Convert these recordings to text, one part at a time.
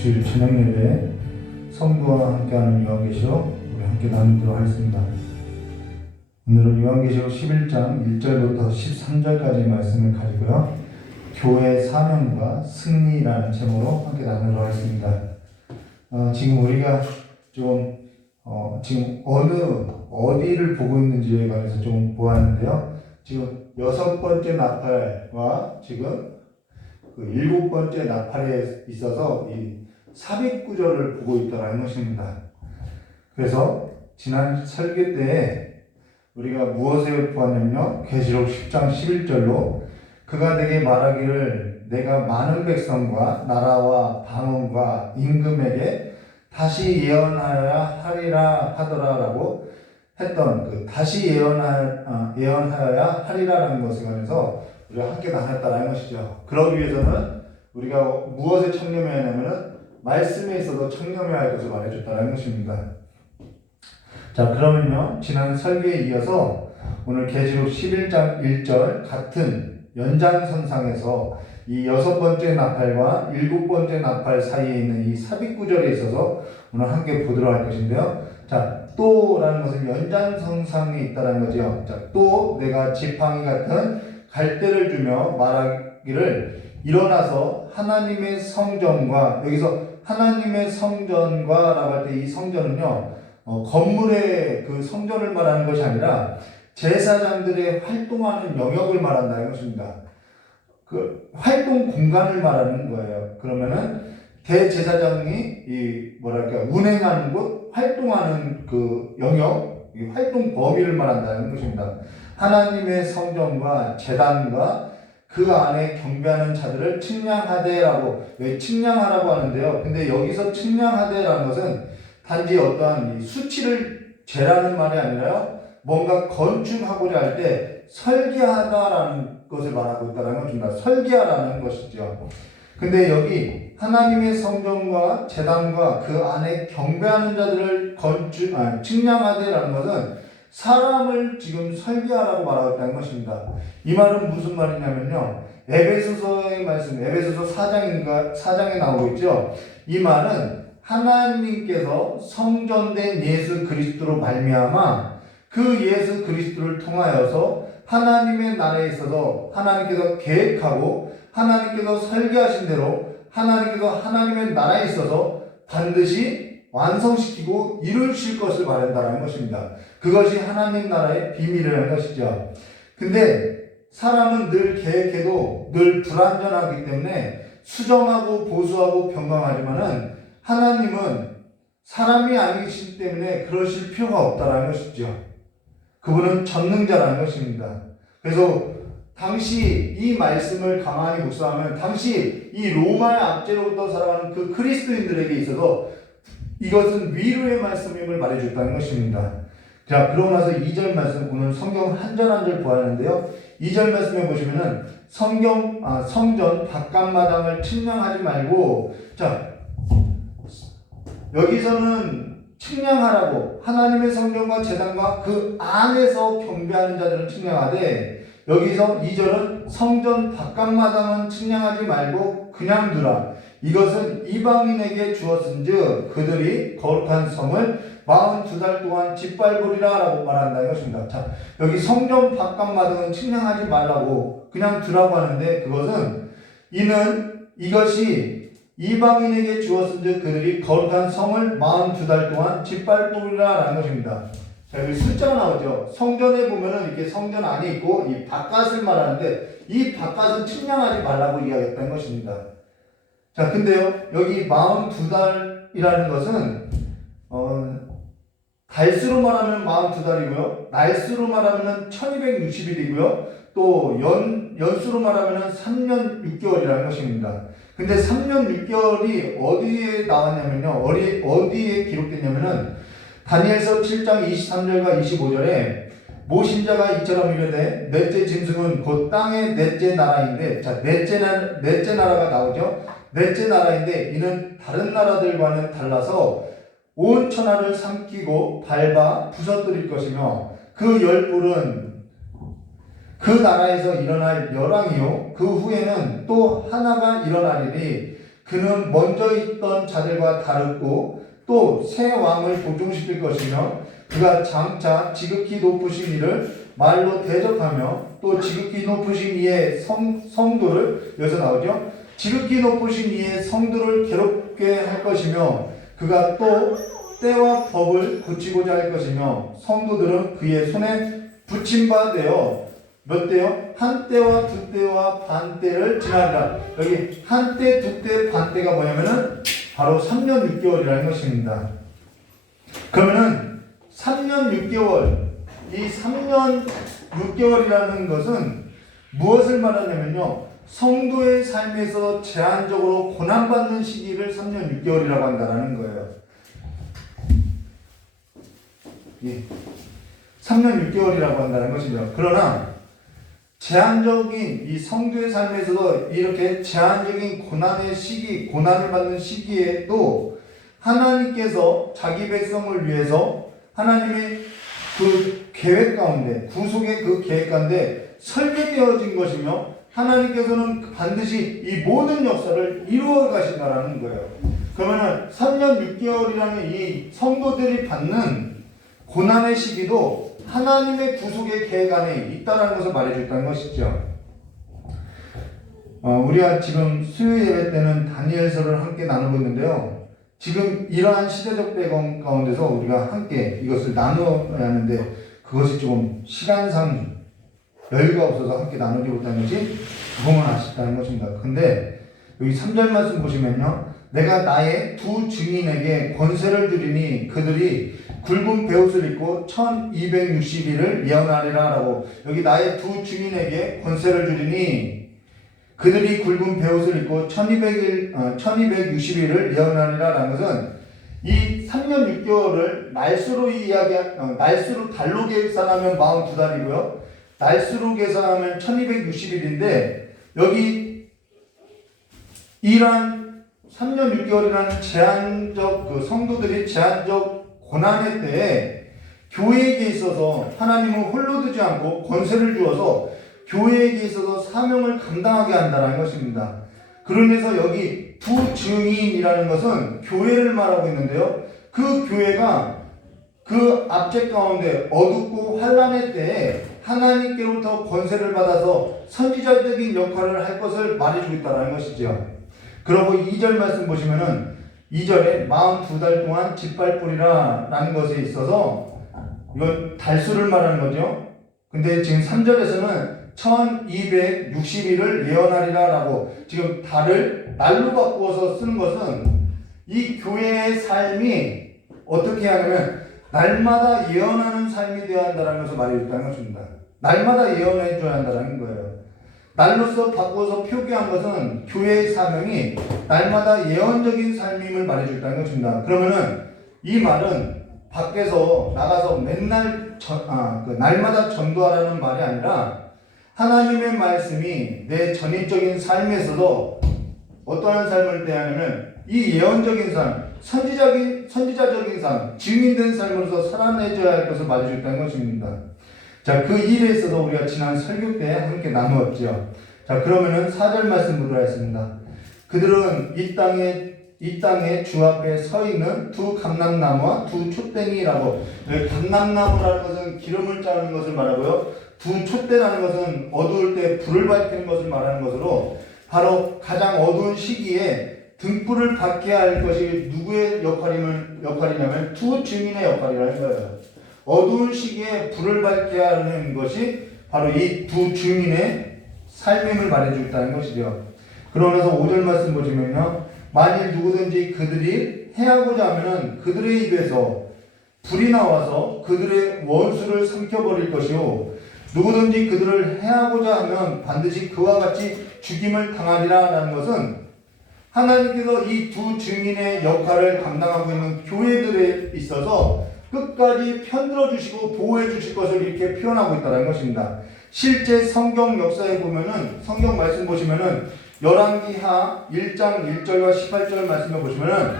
주일 저녁 예배 성도와 함께하는 요한계시록 우리 함께 나누도록 하겠습니다. 오늘은 요한계시록 11장 1절부터 13절까지 말씀을 가지고요. 교회 사명과 승리라는 제목으로 함께 나누도록 하겠습니다. 지금 우리가 지금 어디를 보고 있는지에 관해서 좀 보았는데요. 지금 6번째 나팔과 지금 그 7번째 나팔에 있어서 이 삽입구절을 보고 있다는 것입니다. 그래서 지난 설교 때에 우리가 무엇을 보았냐면요. 계시록 10장 11절로 그가 내게 말하기를 내가 많은 백성과 나라와 방언과 임금에게 다시 예언하여야 하리라 하더라라고 했던 그 다시 예언하여야 하리라라는 것에 관해서 우리가 함께 나눴다는 것이죠. 그러기 위해서는 우리가 무엇에 청렴해야 하냐면은 말씀에 있어서 청렴해야 할 것을 말해줬다는 것입니다. 자, 그러면요. 지난 설교에 이어서 오늘 계시록 11장 1절 같은 연장선상에서 이 6번째 나팔과 7번째 나팔 사이에 있는 이 삽입구절에 있어서 오늘 함께 보도록 할 것인데요. 자, 또라는 것은 연장선상에 있다는 거죠. 자, 또 내가 지팡이 같은 갈대를 주며 말하기를 일어나서 하나님의 성전과, 여기서 하나님의 성전과 라고 할 때 이 성전은요, 건물의 그 성전을 말하는 것이 아니라 제사장들의 활동하는 영역을 말한다는 것입니다. 그 활동 공간을 말하는 거예요. 그러면은 대제사장이 운행하는 곳, 활동하는 그 영역, 이 활동 범위를 말한다는 것입니다. 하나님의 성전과 제단과 그 안에 경배하는 자들을 측량하되라고, 왜 측량하라고 하는데요. 근데 여기서 측량하되라는 것은 단지 어떠한 수치를 재라는 말이 아니라요. 뭔가 건축하고자 할 때 설계하다라는 것을 말하고 있다는 것입니다. 설계하라는 것이죠. 근데 여기 하나님의 성전과 제단과 그 안에 경배하는 자들을 측량하되라는 것은 사람을 지금 설계하라고 말하고 있다는 것입니다. 이 말은 무슨 말이냐면요. 에베소서의 말씀, 에베소서 4장에 나오고 있죠. 이 말은 하나님께서 성전된 예수 그리스도로 말미암아 그 예수 그리스도를 통하여서 하나님의 나라에 있어서 하나님께서 계획하고 하나님께서 설계하신 대로 하나님께서 하나님의 나라에 있어서 반드시 완성시키고 이루실 것을 말한다는 것입니다. 그것이 하나님 나라의 비밀이라는 것이죠. 근데 사람은 늘 계획해도 늘 불완전하기 때문에 수정하고 보수하고 변경하지만은 하나님은 사람이 아니시기 때문에 그러실 필요가 없다는 것이죠. 그분은 전능자라는 것입니다. 그래서 당시 이 말씀을 가만히 묵상하면 당시 이 로마의 압제로부터 살아가는 그 그리스도인들에게 있어서 이것은 위로의 말씀임을 말해줬다는 것입니다. 자, 그러고 나서 2절 말씀, 오늘 성경 한 절 한 절 보았는데요. 2절 말씀에 보시면은 성전 바깥마당을 측량하지 말고, 자, 여기서는 측량하라고 하나님의 성전과 제단과 그 안에서 경배하는 자들은 측량하되, 여기서 2절은 성전 바깥마당은 측량하지 말고 그냥 두라. 이것은 이방인에게 주었은즉 그들이 거룩한 성을 42달 동안 짓밟으리라 라고 말한다는 것입니다. 자, 여기 성전 바깥마당은 측량하지 말라고 그냥 두라고 하는데, 그것은 이것이 이방인에게 주었은즉 그들이 거룩한 성을 42달 동안 짓밟으리라 라는 것입니다. 자, 여기 숫자가 나오죠. 성전에 보면은 이렇게 성전 안에 있고 이 바깥을 말하는데, 이 바깥은 측량하지 말라고 이야기했다는 것입니다. 자, 근데요, 여기 42달이라는 것은, 달수로 말하면 42달이고요, 날수로 말하면 1260일이고요, 또 연수로 말하면 3년 6개월이라는 것입니다. 근데 3년 6개월이 어디에 나왔냐면요, 어디에 기록됐냐면은, 다니엘서 7장 23절과 25절에 모신자가 이처럼 이르되 넷째 짐승은 곧 땅의 넷째 나라인데, 자, 넷째 나라가 나오죠. 넷째 나라인데 이는 다른 나라들과는 달라서 온 천하를 삼키고 밟아 부서뜨릴 것이며 그 열불은 그 나라에서 일어날 열왕이요 그 후에는 또 하나가 일어나리니 그는 먼저 있던 자들과 다르고 또 새 왕을 복종시킬 것이며 그가 장차 지극히 높으신 이를 말로 대적하며 또 지극히 높으신 이의 성도를 여기서 나오죠. 지극히 높으신 이의 성도를 괴롭게 할 것이며 그가 또 때와 법을 고치고자 할 것이며 성도들은 그의 손에 붙임 바 되어 몇 때요? 한 때와 두 때와 반 때를 지나리라. 여기 한 때, 두 때, 반 때가 뭐냐면은 바로 3년 6개월이라는 것입니다. 그러면은 3년 6개월, 이 3년 6개월이라는 것은 무엇을 말하냐면요. 성도의 삶에서 제한적으로 고난받는 시기를 3년 6개월이라고 한다는 거예요. 예. 3년 6개월이라고 한다는 것이죠. 그러나 제한적인 이 성도의 삶에서도 이렇게 제한적인 고난의 시기, 고난을 받는 시기에도 하나님께서 자기 백성을 위해서 하나님의 그 계획 가운데, 구속의 그 계획 가운데 설계되어진 것이며 하나님께서는 반드시 이 모든 역사를 이루어 가신다라는 거예요. 그러면은 3년 6개월이라는 이 성도들이 받는 고난의 시기도 하나님의 구속의 계획 안에 있다는 것을 말해줬다는 것이죠. 우리가 지금 수요 예배 때는 다니엘서를 함께 나누고 있는데요. 지금 이러한 시대적 배경 가운데서 우리가 함께 이것을 나누어야 하는데 그것이 조금 시간상 여유가 없어서 함께 나누지 못하는 것이 조금은 아쉽다는 것입니다. 근데 여기 3절 말씀 보시면요. 내가 나의 두 증인에게 권세를 주리니 그들이 굵은 베옷을 입고 1260일을 예언하리라 라고 여기 나의 두 증인에게 권세를 주리니 그들이 굵은 베옷을 입고 1260일을 예언하리라 라는 것은 이 3년 6개월을 날수로 날수로 달로 계산하면 42달이고요. 날수로 계산하면 1260일인데 여기 이러한 3년 6개월이라는 제한적 그 성도들이 제한적 고난의 때에 교회에게 있어서 하나님은 홀로 두지 않고 권세를 주어서 교회에게 있어서 사명을 감당하게 한다는 것입니다. 그러면서 여기 두 증인이라는 것은 교회를 말하고 있는데요. 그 교회가 그 압제 가운데 어둡고 환난의 때에 하나님께로부터 권세를 받아서 선지자적인 역할을 할 것을 말해주고 있다는 것이죠. 그리고 2절 말씀 보시면은 2절에 42달 동안 짓밟으리라 라는 것에 있어서 이건 달수를 말하는 거죠. 근데 지금 3절에서는 1260일을 예언하리라 라고 지금 달을 날로 바꾸어서 쓰는 것은 이 교회의 삶이 어떻게 하냐면 날마다 예언하는 삶이 되어야 한다는 것을 말해줬다는 것입니다. 날마다 예언해 줘야 한다는 거예요. 날로서 바꾸어서 표기한 것은 교회의 사명이 날마다 예언적인 삶임을 말해줬다는 것입니다. 그러면은 이 말은 밖에서 나가서 맨날 날마다 전도하라는 말이 아니라 하나님의 말씀이 내 전인적인 삶에서도 어떠한 삶을 대하냐면 이 예언적인 삶, 선지자적인 삶, 증인된 삶으로서 살아내줘야 할 것을 말해줬다는 것입니다. 자, 그 일에 있어서 우리가 지난 설교 때 함께 나누었죠. 자, 그러면은 4절 말씀 보도록 하겠습니다. 그들은 이 땅에 주 앞에 서 있는 두 감람나무와 두 촛대니라고. 감람나무라는 것은 기름을 짜는 것을 말하고요. 두 촛대라는 것은 어두울 때 불을 밝히는 것을 말하는 것으로 바로 가장 어두운 시기에 등불을 밝게 할 것이 누구의 역할이냐면 두 증인의 역할이라는 거예요. 어두운 시기에 불을 밝게 하는 것이 바로 이 두 증인의 삶임을 말해주겠다는 것이죠. 그러면서 5절 말씀 보시면요. 만일 누구든지 그들이 해하고자 하면은 그들의 입에서 불이 나와서 그들의 원수를 삼켜버릴 것이요. 누구든지 그들을 해하고자 하면 반드시 그와 같이 죽임을 당하리라 라는 것은 하나님께서 이 두 증인의 역할을 감당하고 있는 교회들에 있어서 끝까지 편들어 주시고 보호해 주실 것을 이렇게 표현하고 있다는 것입니다. 실제 성경 역사에 보면은 성경 말씀 보시면은 열왕기하 1장 1절과 18절 말씀을 보시면은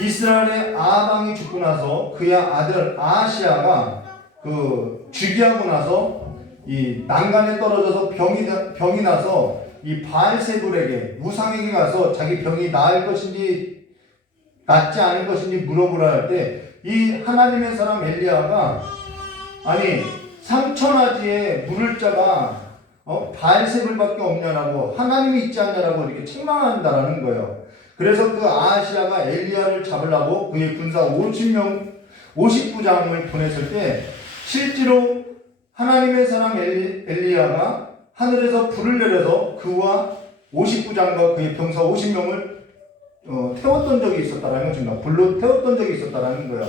이스라엘의 아방이 죽고 나서 그의 아들 아하시아가 그 즉위하고 나서 이 난간에 떨어져서 병이 나서 이 바알세불에게 우상에게 가서 자기 병이 나을 것인지 낫지 않을 것인지 물어보라 할 때 이 하나님의 사람 엘리야가 아니 삼천하지에 물을 자가 바알세불밖에 없냐라고 하나님이 있지 않냐라고 이렇게 책망한다라는 거예요. 그래서 그 아하시아가 엘리야를 잡으려고 그의 군사 50부장을 보냈을 때 실제로 하나님의 사람 엘리야가 하늘에서 불을 내려서 그와 50부장과 그의 병사 50명을 태웠던 적이 있었다라는 것입니다. 불로 태웠던 적이 있었다라는 거예요.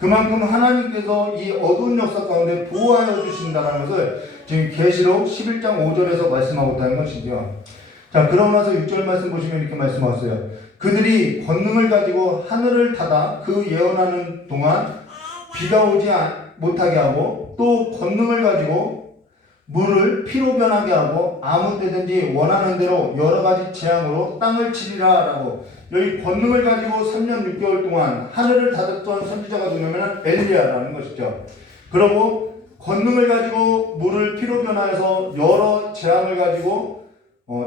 그만큼 하나님께서 이 어두운 역사 가운데 보호하여 주신다는 것을 지금 계시록 11장 5절에서 말씀하고 있다는 것이죠. 자, 그러고 나서 6절 말씀 보시면 이렇게 말씀하세요. 그들이 권능을 가지고 하늘을 닫아 그 예언하는 동안 비가 오지 못하게 하고 또 권능을 가지고 물을 피로 변하게 하고 아무 때든지 원하는 대로 여러 가지 재앙으로 땅을 치리라 라고 여기 권능을 가지고 3년 6개월 동안 하늘을 닫았던 선지자가 누구냐면 엘리야라는 것이죠. 그리고 권능을 가지고 물을 피로 변화해서 여러 재앙을 가지고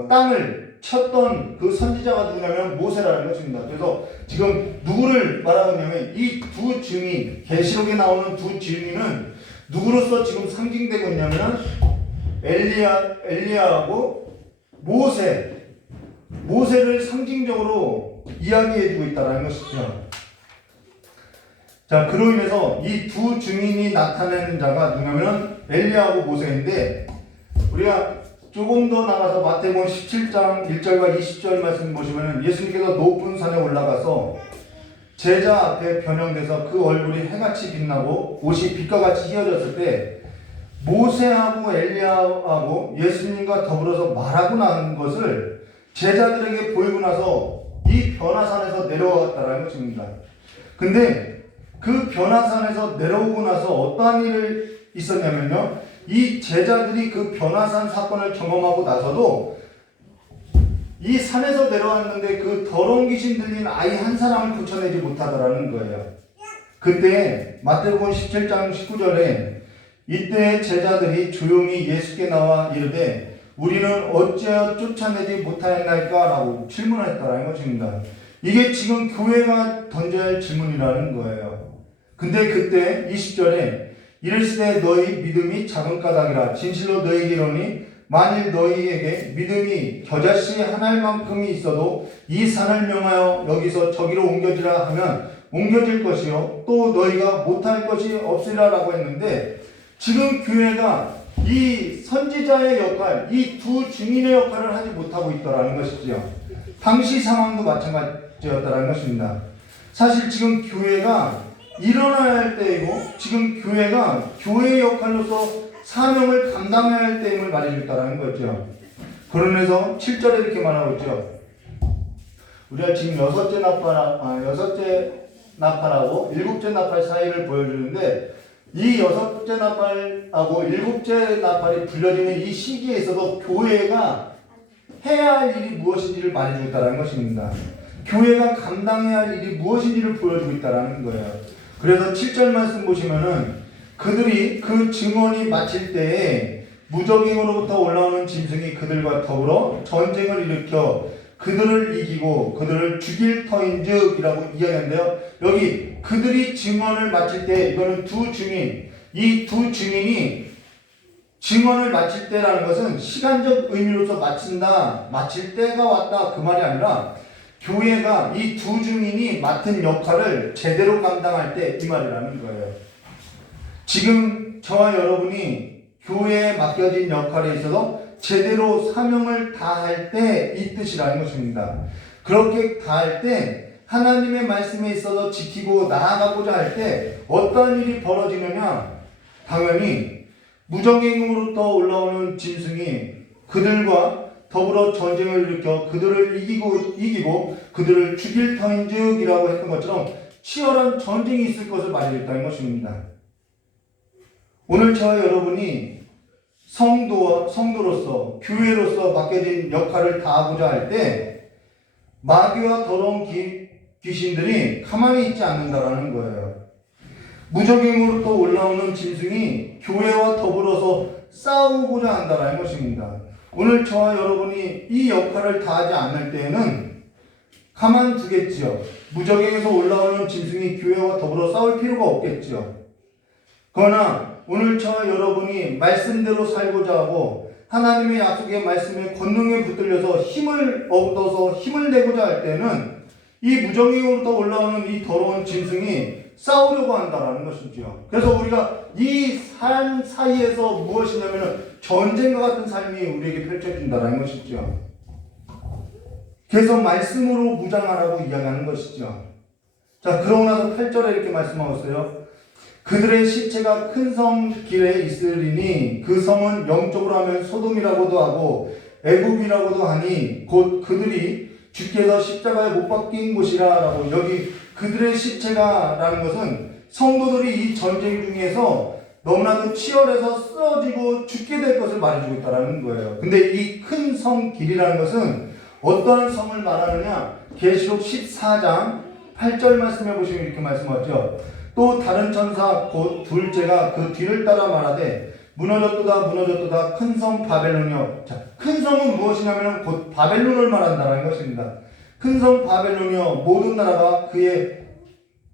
땅을 쳤던 그 선지자가 누구냐면 모세라는 것입니다. 그래서 지금 누구를 말하고 있냐면 이 두 증인, 계시록에 나오는 두 증인은 누구로서 지금 상징되고 있냐면 엘리야하고 모세를 상징적으로 이야기해주고 있다는 것이죠. 자, 그로 인해서 이 두 증인이 나타내는 자가 누구냐면 엘리야하고 모세인데 우리가 조금 더 나가서 마태복음 17장 1절과 20절 말씀 보시면 예수님께서 높은 산에 올라가서 제자 앞에 변형돼서 그 얼굴이 해같이 빛나고 옷이 빛과 같이 휘어졌을 때 모세하고 엘리야하고 예수님과 더불어서 말하고 난 것을 제자들에게 보이고 나서 이 변화산에서 내려왔다는 것입니다. 근데 그 변화산에서 내려오고 나서 어떠한 일이 있었냐면요, 이 제자들이 그 변화산 사건을 경험하고 나서도 이 산에서 내려왔는데 그 더러운 귀신 들린 아이 한 사람을 고쳐내지 못하더라는 거예요. 그때 마태복음 17장 19절에 이때 제자들이 조용히 예수께 나와 이르되 우리는 어찌하여 쫓아내지 못하였나이까? 라고 질문했다라는 것입니다. 이게 지금 교회가 던져야 할 질문이라는 거예요. 근데 그때 20절에 이르시되 너희 믿음이 작은 까닭이라 진실로 너희에게 이르노니 만일 너희에게 믿음이 겨자씨 한 알만큼이 있어도 이 산을 명하여 여기서 저기로 옮겨지라 하면 옮겨질 것이요 또 너희가 못할 것이 없으리라 라고 했는데 지금 교회가 이 선지자의 역할, 이 두 증인의 역할을 하지 못하고 있다는 것이죠. 당시 상황도 마찬가지였다는 것입니다. 사실 지금 교회가 일어나야 할 때이고 지금 교회가 교회의 역할로서 사명을 감당해야 할 때임을 말해줬다는 거죠. 그러면서 7절에 이렇게 말하고 있죠. 우리가 지금 여섯째 나팔하고 일곱째 나팔 사이를 보여주는데 이 여섯째 나팔하고 일곱째 나팔이 불려지는 이 시기에 있어서 교회가 해야 할 일이 무엇인지를 말해주고 있다는 것입니다. 교회가 감당해야 할 일이 무엇인지를 보여주고 있다는 거예요. 그래서 7절 말씀 보시면은 그들이 그 증언이 마칠 때에 무적행으로부터 올라오는 짐승이 그들과 더불어 전쟁을 일으켜 그들을 이기고 그들을 죽일 터인즉 이라고 이야기하는데요. 여기 그들이 증언을 마칠 때 이거는 두 증인, 이 두 증인이 증언을 마칠 때라는 것은 시간적 의미로서 마칠 때가 왔다 그 말이 아니라 교회가 이 두 증인이 맡은 역할을 제대로 감당할 때 이 말이라는 거예요. 지금 저와 여러분이 교회에 맡겨진 역할에 있어서 제대로 사명을 다할 때 이 뜻이라는 것입니다. 그렇게 다할 때 하나님의 말씀에 있어서 지키고 나아가고자 할 때 어떤 일이 벌어지느냐? 당연히 무적행으로부터 올라오는 짐승이 그들과 더불어 전쟁을 일으켜 그들을 이기고 그들을 죽일 터인즉이라고 했던 것처럼 치열한 전쟁이 있을 것을 말해줬다는 것입니다. 오늘 저와 여러분이 성도로서 교회로서 맡겨진 역할을 다하고자 할 때 마귀와 더러운 귀신들이 가만히 있지 않는다라는 거예요. 무적행으로부터 올라오는 짐승이 교회와 더불어서 싸우고자 한다는 것입니다. 오늘 저와 여러분이 이 역할을 다하지 않을 때에는 가만두겠지요. 무적행에서 올라오는 짐승이 교회와 더불어 싸울 필요가 없겠지요. 그러나 오늘 저와 여러분이 말씀대로 살고자 하고 하나님의 약속의 말씀에 권능에 붙들려서 힘을 얻어서 힘을 내고자 할 때는 이 무정행으로부터 올라오는 이 더러운 짐승이 싸우려고 한다라는 것이죠. 그래서 우리가 이 삶 사이에서 무엇이냐면 전쟁과 같은 삶이 우리에게 펼쳐진다라는 것이죠. 계속 말씀으로 무장하라고 이야기하는 것이죠. 자, 그러고 나서 8절에 이렇게 말씀하고 있어요. 그들의 시체가 큰 성 길에 있으리니 그 성은 영적으로 하면 소돔이라고도 하고 애굽이라고도 하니 곧 그들이 주께서 십자가에 못 박힌 곳이라 라고. 여기 그들의 시체가 라는 것은 성도들이 이 전쟁 중에서 너무나도 치열해서 쓰러지고 죽게 될 것을 말해주고 있다는 거예요. 근데 이 큰 성 길이라는 것은 어떠한 성을 말하느냐? 계시록 14장 8절 말씀해 보시면 이렇게 말씀하죠. 또 다른 천사 곧 둘째가 그 뒤를 따라 말하되 무너졌도다 무너졌도다 큰 성 바벨론이여. 자, 큰 성은 무엇이냐면 곧 바벨론을 말한다는 것입니다. 큰 성 바벨론이여 모든 나라가 그의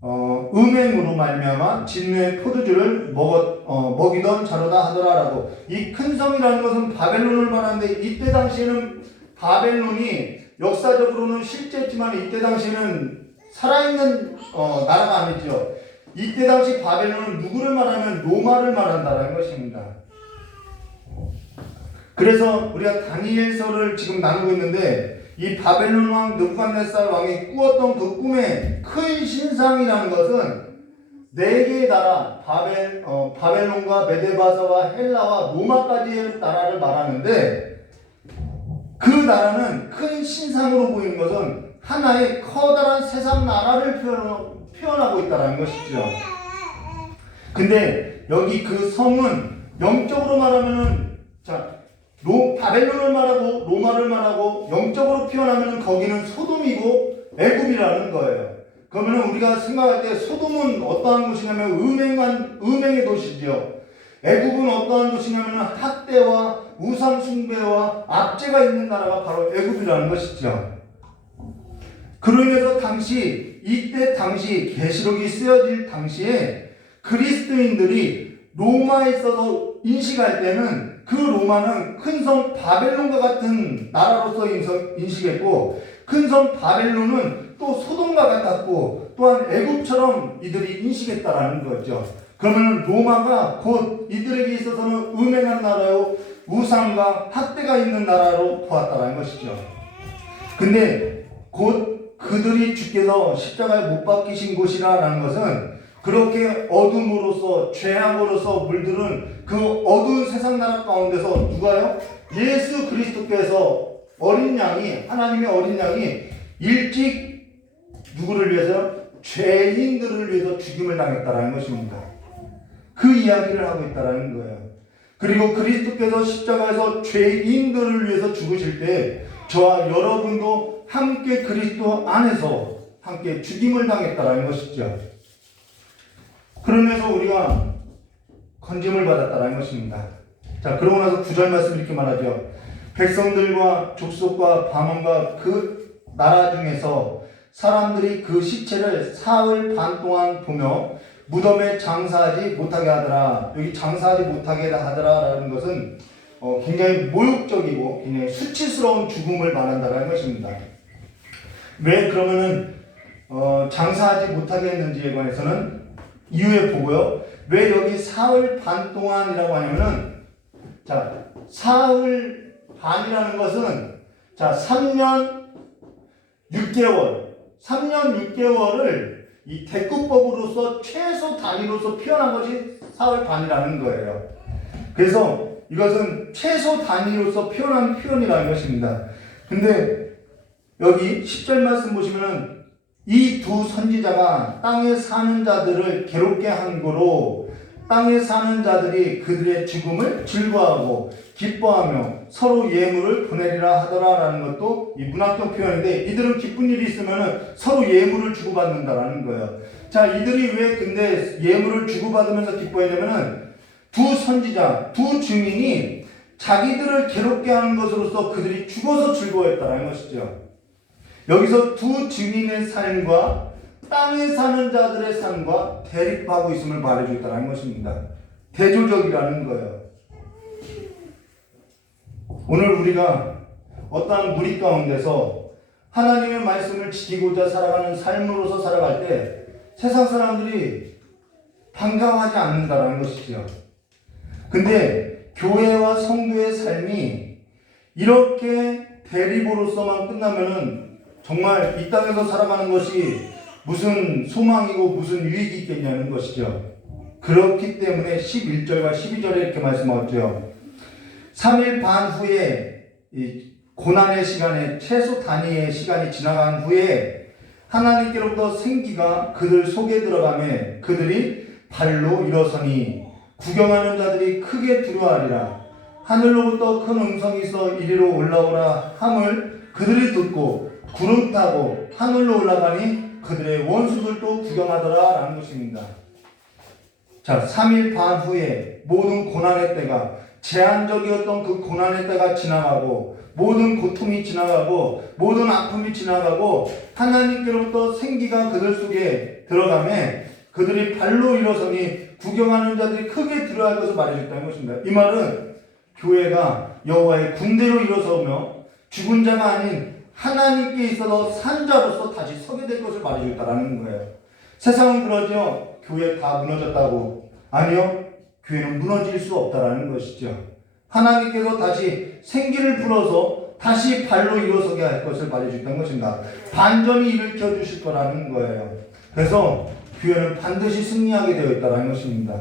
음행으로 말미암아 진노의 포도주를 먹이던 자로다 하더라라고. 이 큰 성이라는 것은 바벨론을 말하는데 이때 당시에는 바벨론이 역사적으로는 실제지만 이때 당시에는 살아있는 나라가 아니죠. 이때 당시 바벨론은 누구를 말하면 로마를 말한다는 것입니다. 그래서 우리가 다니엘서를 지금 나누고 있는데 이 바벨론 왕 느부갓네살 왕이 꾸었던 그 꿈의 큰 신상이라는 것은 네 개의 나라 바벨론과 메데바사와 헬라와 로마까지의 나라를 말하는데 그 나라는 큰 신상으로 보이는 것은 하나의 커다란 세상 나라를 표현하고 있다는 것이죠. 근데 여기 그 성은 영적으로 말하면은 바벨론을 말하고 로마를 말하고 영적으로 표현하면은 거기는 소돔이고 애굽이라는 거예요. 그러면 우리가 생각할 때 소돔은 어떠한 곳이냐면 음행의 도시지요. 애굽은 어떠한 곳이냐면 학대와 우상 숭배와 압제가 있는 나라가 바로 애굽이라는 것이죠. 그로 인해서 이때 당시 계시록이 쓰여질 당시에 그리스도인들이 로마에 있어서 인식할 때는 그 로마는 큰 성 바벨론과 같은 나라로서 인식했고 큰 성 바벨론은 또 소돔과 같았고 또한 애굽처럼 이들이 인식했다라는 거죠. 그러면 로마가 곧 이들에게 있어서는 음행한 나라요 우상과 학대가 있는 나라로 보았다라는 것이죠. 근데 곧 그들이 주께서 십자가에 못 박히신 곳이라는 것은 그렇게 어둠으로서 죄악으로서 물들은 그 어두운 세상 나라 가운데서 누가요? 예수 그리스도께서 하나님의 어린 양이 일찍 누구를 위해서? 죄인들을 위해서 죽임을 당했다라는 것입니다. 그 이야기를 하고 있다라는 거예요. 그리고 그리스도께서 십자가에서 죄인들을 위해서 죽으실 때 저와 여러분도 함께 그리스도 안에서 함께 죽임을 당했다라는 것이죠. 그러면서 우리가 건짐을 받았다라는 것입니다. 자, 그러고 나서 9절 말씀 이렇게 말하죠. 백성들과 족속과 방언과 그 나라 중에서 사람들이 그 시체를 사흘 반 동안 보며 무덤에 장사하지 못하게 하더라. 여기 장사하지 못하게 하더라라는 것은 굉장히 모욕적이고 굉장히 수치스러운 죽음을 말한다는 것입니다. 왜 그러면은 장사하지 못하게 했는지에 관해서는 이후에 보고요. 왜 여기 사흘 반 동안이라고 하냐면은 사흘 반이라는 것은 3년 6개월을 이 대구법으로서 최소 단위로서 표현한 것이 사흘 반이라는 거예요. 그래서 이것은 최소 단위로서 표현한 표현이라는 것입니다. 근데 여기 10절 말씀 보시면은 이 두 선지자가 땅에 사는 자들을 괴롭게 한 거로 땅에 사는 자들이 그들의 죽음을 즐거워하고 기뻐하며 서로 예물을 보내리라 하더라라는 것도 이 문학적 표현인데 이들은 기쁜 일이 있으면 서로 예물을 주고받는다라는 거예요. 자, 이들이 왜 근데 예물을 주고받으면서 기뻐했냐면은 두 선지자, 두 증인이 자기들을 괴롭게 하는 것으로서 그들이 죽어서 즐거워했다는 것이죠. 여기서 두 증인의 삶과 땅에 사는 자들의 삶과 대립하고 있음을 말해주고 있다는 것입니다. 대조적이라는 거예요. 오늘 우리가 어떠한 무리 가운데서 하나님의 말씀을 지키고자 살아가는 삶으로서 살아갈 때 세상 사람들이 반가워하지 않는다는 것이죠. 근데 교회와 성도의 삶이 이렇게 대립으로서만 끝나면은 정말 이 땅에서 살아가는 것이 무슨 소망이고 무슨 유익이 있겠냐는 것이죠. 그렇기 때문에 11절과 12절에 이렇게 말씀하셨죠. 3일 반 후에 이 고난의 시간에 최소 단위의 시간이 지나간 후에 하나님께로부터 생기가 그들 속에 들어가매 그들이 발로 일어서니 구경하는 자들이 크게 두려워하리라. 하늘로부터 큰 음성이 있어 이리로 올라오라 함을 그들이 듣고 구름 타고 하늘로 올라가니 그들의 원수들도 구경하더라 라는 것입니다. 자, 3일 반 후에 모든 고난의 때가 제한적이었던 그 고난의 때가 지나가고 모든 고통이 지나가고 모든 아픔이 지나가고 하나님께로부터 생기가 그들 속에 들어가매 그들이 발로 일어서니 구경하는 자들이 크게 두려워할 것을 말해줬다는 것입니다. 이 말은 교회가 여호와의 군대로 일어서며 죽은 자가 아닌 하나님께 있어서 산 자로서 다시 서게 될 것을 말해줬다는 거예요. 세상은 그러죠. 교회 다 무너졌다고. 아니요. 교회는 무너질 수 없다라는 것이죠. 하나님께서 다시 생기를 불어서 다시 발로 일어서게 할 것을 말해줬다는 것입니다. 반전이 일으켜 주실 거라는 거예요. 그래서 교회는 반드시 승리하게 되어 있다는 것입니다.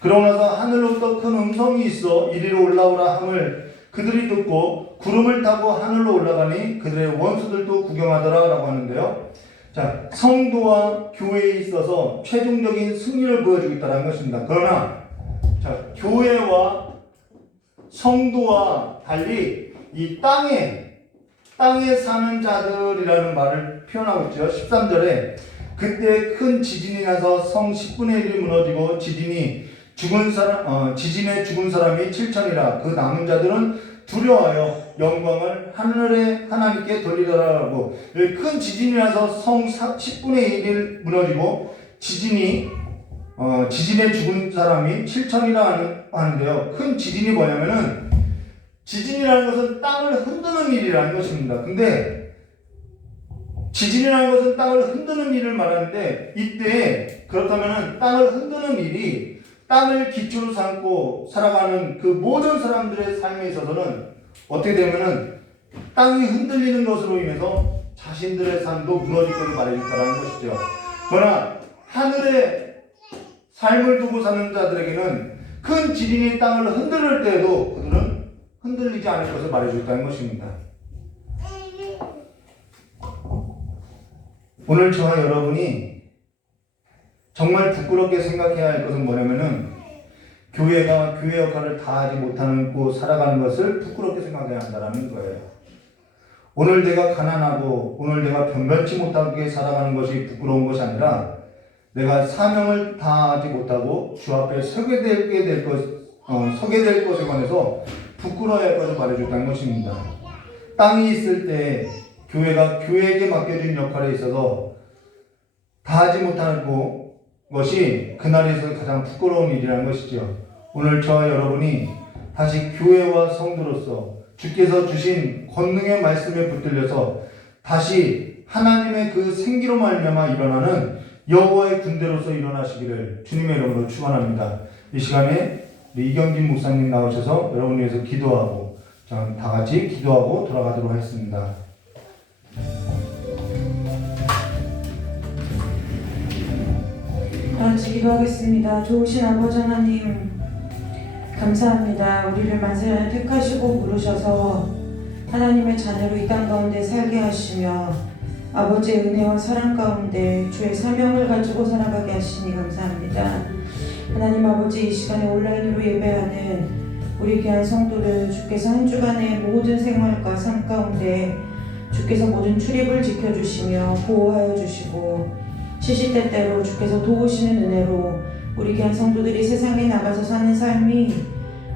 그러고 나서 하늘로부터 큰 음성이 있어 이리로 올라오라 함을 그들이 듣고 구름을 타고 하늘로 올라가니 그들의 원수들도 구경하더라 라고 하는데요. 자, 성도와 교회에 있어서 최종적인 승리를 보여주고 있다는 것입니다. 그러나 자, 교회와 성도와 달리 이 땅에 사는 자들이라는 말을 표현하고 있죠. 13절에 그때 큰 지진이 나서 성 10분의 1이 무너지고 지진에 죽은 사람이 7천이라 그 남은 자들은 두려워하여 영광을 하늘의 하나님께 돌리더라라고. 큰 지진이 나서 성 10분의 1이 무너지고 지진에 죽은 사람이 7천이라 하는데요. 큰 지진이 뭐냐면은 지진이라는 것은 땅을 흔드는 일이라는 것입니다. 근데 지진이라는 것은 땅을 흔드는 일을 말하는데 이때 그렇다면은 땅을 흔드는 일이 땅을 기초로 삼고 살아가는 그 모든 사람들의 삶에 있어서는 어떻게 되면은 땅이 흔들리는 것으로 인해서 자신들의 삶도 무너질 것을 말해줬다는 것이죠. 그러나 하늘의 삶을 두고 사는 자들에게는 큰 지진이 땅을 흔들 때에도 그들은 흔들리지 않을 것을 말해줬다는 것입니다. 오늘 저와 여러분이 정말 부끄럽게 생각해야 할 것은 뭐냐면은 교회가 교회 역할을 다하지 못하고 살아가는 것을 부끄럽게 생각해야 한다는 거예요. 오늘 내가 가난하고 오늘 내가 변변치 못하게 살아가는 것이 부끄러운 것이 아니라 내가 사명을 다하지 못하고 주 앞에 서게 될 것에 관해서 부끄러워야 할 것을 말해줬다는 것입니다. 땅이 있을 때 교회가 교회에게 맡겨진 역할에 있어서 다하지 못하고 것이 그날에서 가장 부끄러운 일이라는 것이죠. 오늘 저와 여러분이 다시 교회와 성도로서 주께서 주신 권능의 말씀에 붙들려서 다시 하나님의 그 생기로 말미암아 일어나는 여호와의 군대로서 일어나시기를 주님의 이름으로 축원합니다. 이 시간에 우리 이경진 목사님 나오셔서 여러분을 위해서 기도하고 다 같이 기도하고 돌아가도록 하겠습니다. 다 같이 기도하겠습니다. 좋으신 아버지 하나님 감사합니다. 우리를 만세를 택하시고 부르셔서 하나님의 자녀로 이 땅 가운데 살게 하시며 아버지의 은혜와 사랑 가운데 주의 사명을 가지고 살아가게 하시니 감사합니다. 하나님 아버지 이 시간에 온라인으로 예배하는 우리 귀한 성도들 주께서 한 주간의 모든 생활과 삶 가운데 주께서 모든 출입을 지켜주시며 보호하여 주시고 시시때때로 주께서 도우시는 은혜로 우리 귀한 성도들이 세상에 나가서 사는 삶이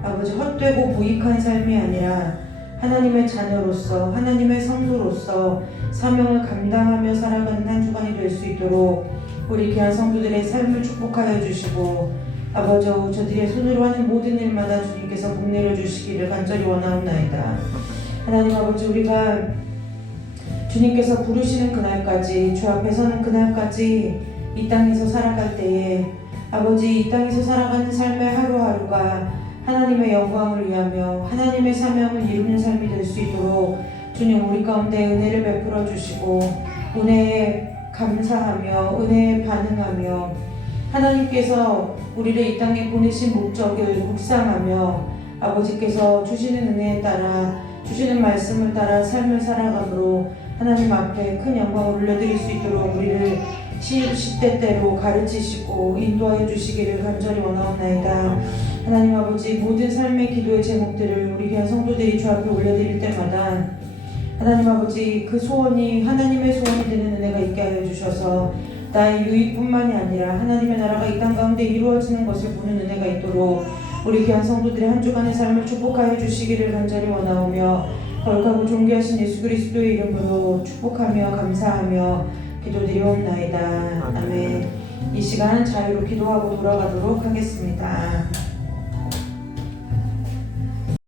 아버지 헛되고 무익한 삶이 아니라 하나님의 자녀로서 하나님의 성도로서 사명을 감당하며 살아가는 한 주간이 될 수 있도록 우리 귀한 성도들의 삶을 축복하여 주시고 아버지 저들의 손으로 하는 모든 일마다 주님께서 복 내려주시기를 간절히 원하옵나이다. 하나님 아버지 우리가 주님께서 부르시는 그날까지 주 앞에 서는 그날까지 이 땅에서 살아갈 때에 아버지 이 땅에서 살아가는 삶의 하루하루가 하나님의 영광을 위하며 하나님의 사명을 이루는 삶이 될 수 있도록 주님 우리 가운데 은혜를 베풀어 주시고 은혜에 감사하며 은혜에 반응하며 하나님께서 우리를 이 땅에 보내신 목적을 묵상하며 아버지께서 주시는 은혜에 따라 주시는 말씀을 따라 삶을 살아감으로 하나님 앞에 큰 영광을 올려드릴 수 있도록 우리를 시대대로 가르치시고 인도하여 주시기를 간절히 원하옵나이다. 하나님 아버지 모든 삶의 기도의 제목들을 우리 귀한 성도들이 주 앞에 올려드릴 때마다 하나님 아버지 그 소원이 하나님의 소원이 되는 은혜가 있게 하여 주셔서 나의 유익뿐만이 아니라 하나님의 나라가 이 땅 가운데 이루어지는 것을 보는 은혜가 있도록 우리 귀한 성도들의 한 주간의 삶을 축복하여 주시기를 간절히 원하오며 거룩하고 존귀하신 예수 그리스도의 이름으로 축복하며 감사하며 기도드리옵나이다. 아멘. 이 시간 자유로 기도하고 돌아가도록 하겠습니다.